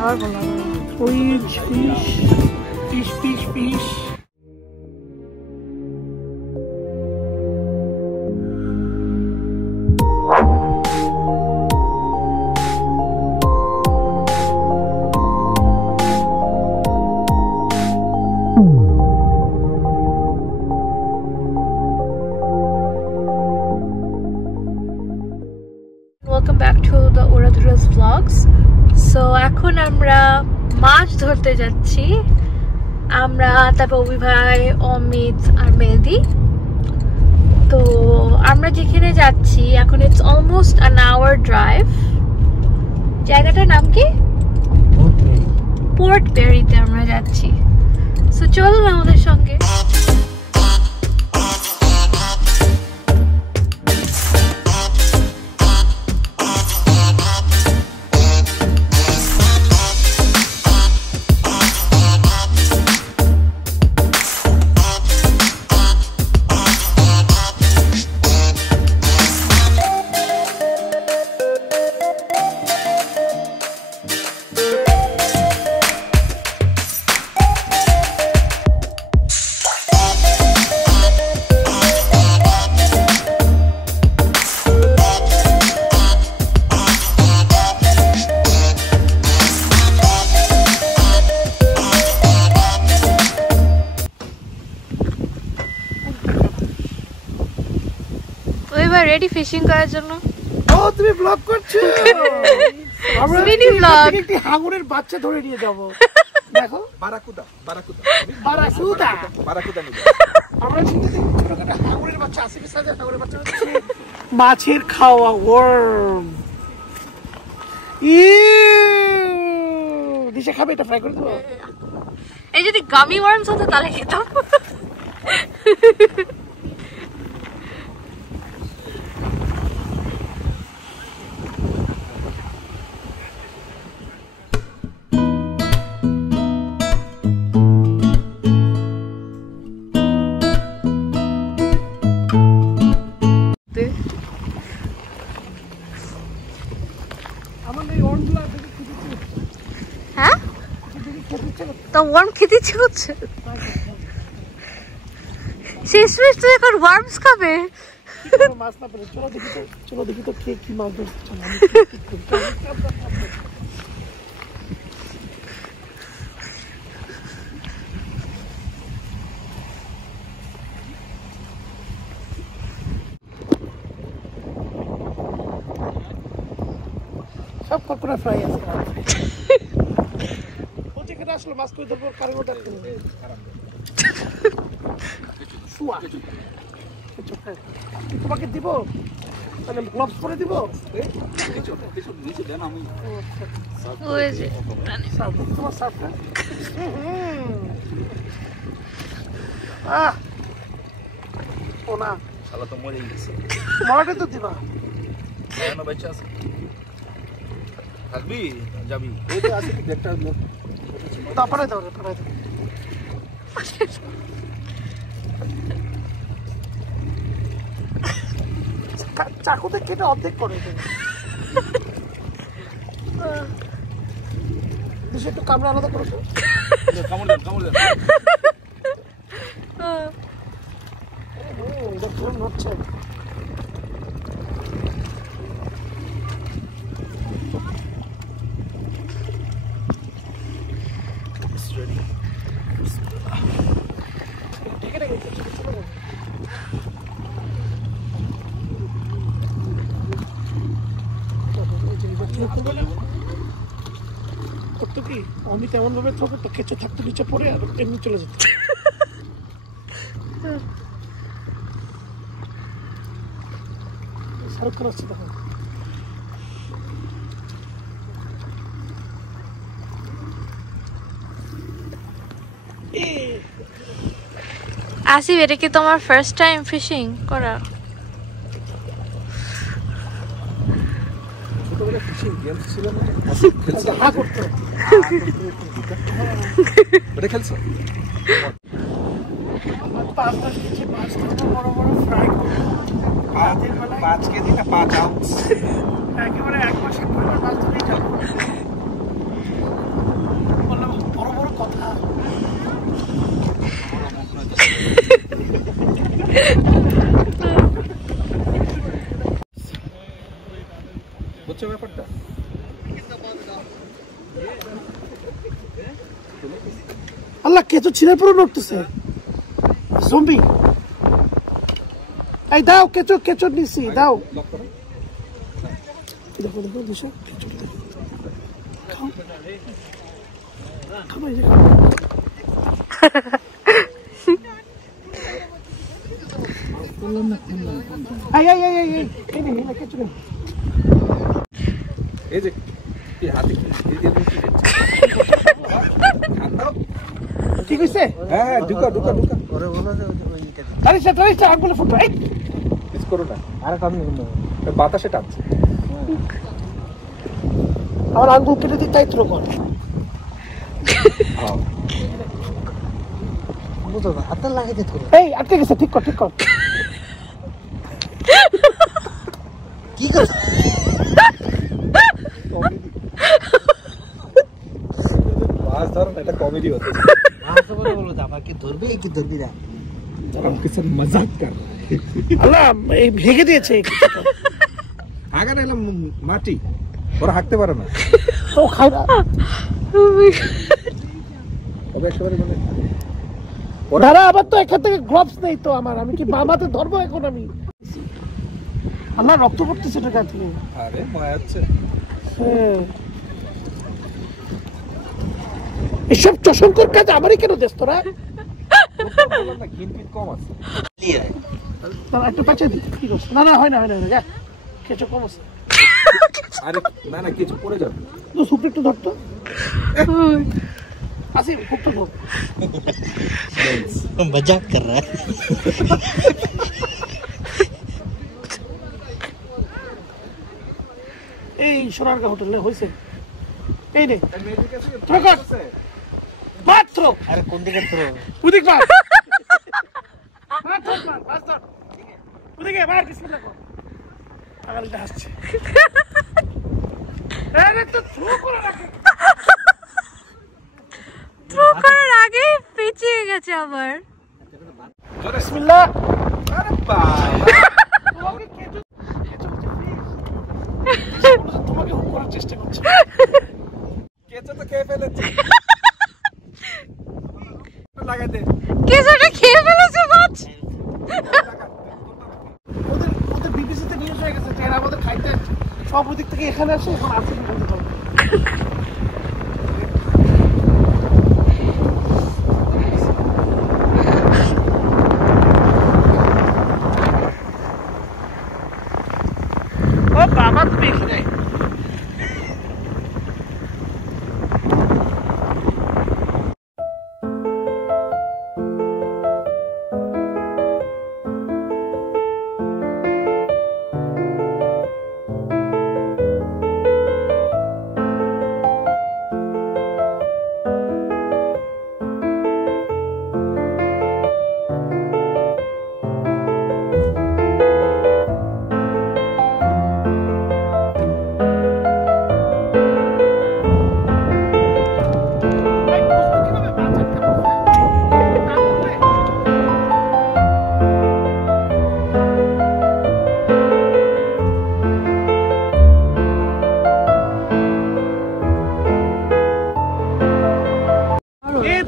আবার বললাম fish. Welcome back to the Uradhura's vlogs. So এখন আমরা মাছ ধরতে যাচ্ছি, আমরা তারপর অভি ভাই, অমিত আর মেহেদি। তো আমরা যেখানে যাচ্ছি এখন it's almost an hour drive। জায়গাটার নাম কি? পোর্ট বেরিতে আমরা যাচ্ছি। সো চলুন আমাদের সঙ্গে। রেডি ফিশিং করার জন্য। ও তুমি ব্লগ করছো? আমরা মিনি ব্লগ। একটি হাঙরের বাচ্চা ধরে নিয়ে যাব। দেখো বারাকুদা নিয়ে। আমরা ছোটখাটো হাঙরের বাচ্চা আছে, বিশাল হাঙরের বাচ্চা হচ্ছে মাছের খাওয়া ওয়ার্ম। দিশা খাবে এটা, ফ্রাই করে দেবো। এই যদি গামি ওয়ার্মস হতো তাহলে খেতাম। হ্যাঁ তো ওয়ার্ম খেতে ইচ্ছে করছে, শেষ মেশ তো এখন ওয়ার্মস খাবে। মাছ না পেলে চলো দেখি তো কে কি মাছ ধরছে। সব কাঁকড়া ফ্রাই আছে। ও যেখানে আসলে মাছ করে ধরবো, কারণ তোমাকে দিব, মানে গ্লাভস পরে দিব। তোমার সার্ফটা তো মরে গেছে, মরাটা তো দিবা। থাকবি যাবি চাকুতে কেটে অর্ধেক করে একটু কামড়া আলাদা করো। হচ্ছে করতো কি অমিত এমন ভাবে থাকতো, তো কেঁচো থাকতো নিচে পড়ে আর এমনি চলে যেত। শাহরুখ খান আসছে তখন। আসিফ, এটা কি তোমার ফার্স্ট টাইম ফিশিং করা? গেমস ছিল না খেলছো হা করতে ওটা খেলছো বড় বড় ফ্রাই 5 কেজি না 5 আউন্স একেবারে 1 মাসের পরিমাণ মাছ ধরেই যাবো বললাম বড় বড় কথা বুঝছো ব্যাপারটা আল্লাহ কেঁচো ছিঁড়ে পুরো নড়তেছে জম্বি এই দাও কেঁচো কেঁচো নিছি দাও দেখো দেখো দিশা খাও খাও এই যে এই এই এই এই এই নে না কেঁচো নে এই যে কি হাতে কি দিয়ে দিচ্ছি ঠিক হইছে হ্যাঁ ঢুকা ঢুকা ঢুকা ওরে বলো যে ওই ইটা তারিশটা আঙ্গুলে ফুটবে এই মিস করো না আর কাম নেই বাতাসে টানছে আমার আঙ্গুল কেটে দিই তাই তো কর হ্যাঁ বুঝো না হাতে লাগাইতে তো এই আটকে গেছে ঠিক কর কি করছ মাছ ধরো না এটা কমেডি হচ্ছে মাছ বলে বলো যাবা কি ধরবে কি ধরবি না हमके साथ मजाक कर रहा है আল্লাহ এই ভেঙে দিয়েছে আগা এলাম মাটি ওরা হাঁটতে পারে না ও খায় না তবে একেবারে মানে দাঁড়া আবার তো এখান থেকে গ্লোভস নেই তো আমার আমি কি বামাতে ধরবো এখন আমি আল্লাহ রক্ত পড়তেছে এটা থেকে আরে মায়া হচ্ছে এসব চশঙ্কর কাজ আমারই কেন দেশ তোরা না ঘিন পিন কম আছে দাঁড়া একটু পাচ্ছে দিই কি করছ না না হয় না যা কেঁচো কম আছে আরে না না কিছু পড়ে যাবে তো সুপ একটু ধরতো আসি খুবটা ধর मजाक कर रहा है এই সোনারগাঁ হোটেলে হয়েছে এই নে মাত্র अरे কোন দিকে তোর উদিক মার মার ধর উদিকে মার বিসমিল্লাহ কর আগালিটা হাসছে আরে তো থ্রো করে রাখে থ্রো করার আগে পেঁচিয়ে গেছে আবার বিসমিল্লাহ আরে বাবা তোমাকে কেঁচো তোমাকে হুক করার চেষ্টা করছে কেঁচো তো খেয়ে ফেলেছে লাগাই দে কেঁচোটা খেয়ে ফেলেছে মাছ ওদের বিবিসিতে নিউজ হয়ে গেছে যে এরা আমাদের খাইতে সব ওদিক থেকে এখানে আসে এখন আসে বলতে পারবো ও বাবা তুমি এখানে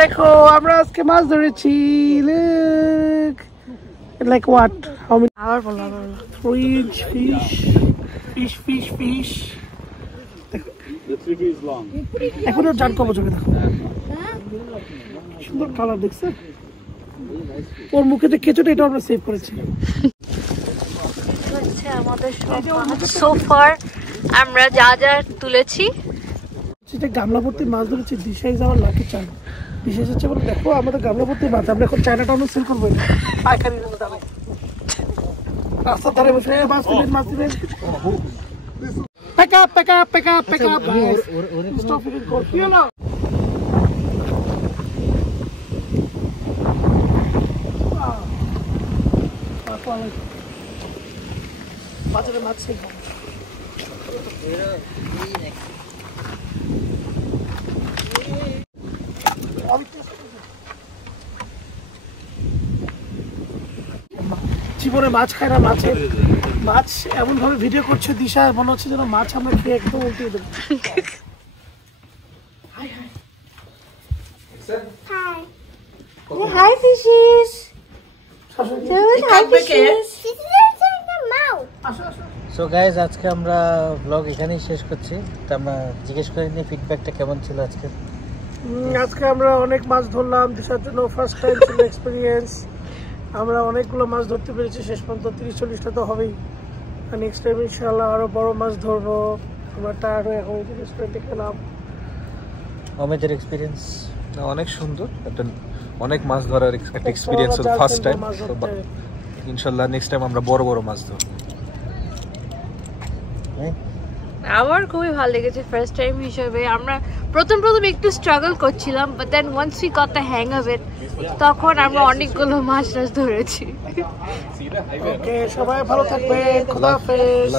দেখো আমরা আজকে মাছ ধরেছি লাইক হোয়াট হাউ মেনি আবার বলো 3 inch fish The 3 feet is long. এখনো জান কম চোখে দেখো সুন্দর কালার দেখছে ওর মুখে যে কেঁচোটা এটা আমরা সেভ করেছি হচ্ছে আমাদের সোফার আমরা যা যা তুলেছি সেটা গামলা ভর্তি মাছ ধরেছি দিশাই যাওয়ার লাকি চান বিশেষ হচ্ছে বলে দেখো আমাদের গামলা ভর্তি মাছ আমরা এখন চায়না টাউনে সেল করবো পাইকারি দামে রাস্তার ধারে বসে মাছ দিবেন pick up, guys. Stop it, go. You know. বাজারে মাছ সেই জীবনে মাছ খায় না, মাছ এমন ভাবে ভিডিও করছে দিশা, মনে হচ্ছে যেন মাছ আমরা খেয়ে একদম উল্টিয়ে দেবো। Hi fishes. Hi fishes. So guys আজকে আমরা ব্লগ এখানেই শেষ করছি। তো আমরা জিজ্ঞেস করে নিই ফিডব্যাকটা কেমন ছিল আজকে। আজকে আমরা অনেক মাছ ধরলাম, দিশার জন্য ফার্স্ট টাইম ছিল এক্সপিরিয়েন্স। আমরা অনেকগুলো মাছ ধরতে পেরেছি, শেষ পর্যন্ত 30-40টা তো হবেই। আর নেক্সট টাইম ইনশাআল্লাহ আরো বড় মাছ ধরবো। আমরা টায়ার্ড হয়ে এখন রেস্টুরেন্টে খেলাম। অমিতের এক্সপিরিয়েন্স অনেক সুন্দর, একটা অনেক মাছ ধরার একটা এক্সপিরিয়েন্স হলো ফার্স্ট টাইম। ইনশাআল্লাহ নেক্সট টাইম আমরা বড় বড় মাছ ধরব। আমার খুবই ভালো লেগেছে ফার্স্ট টাইম হিসেবে। আমরা প্রথম একটু স্ট্রাগল করছিলাম, but then once we got the hang of it, তখন আমরা অনেকগুলো মাছ ধরেছি। ওকে, সবাই ভালো থাকবেন, খোদা হাফেজ।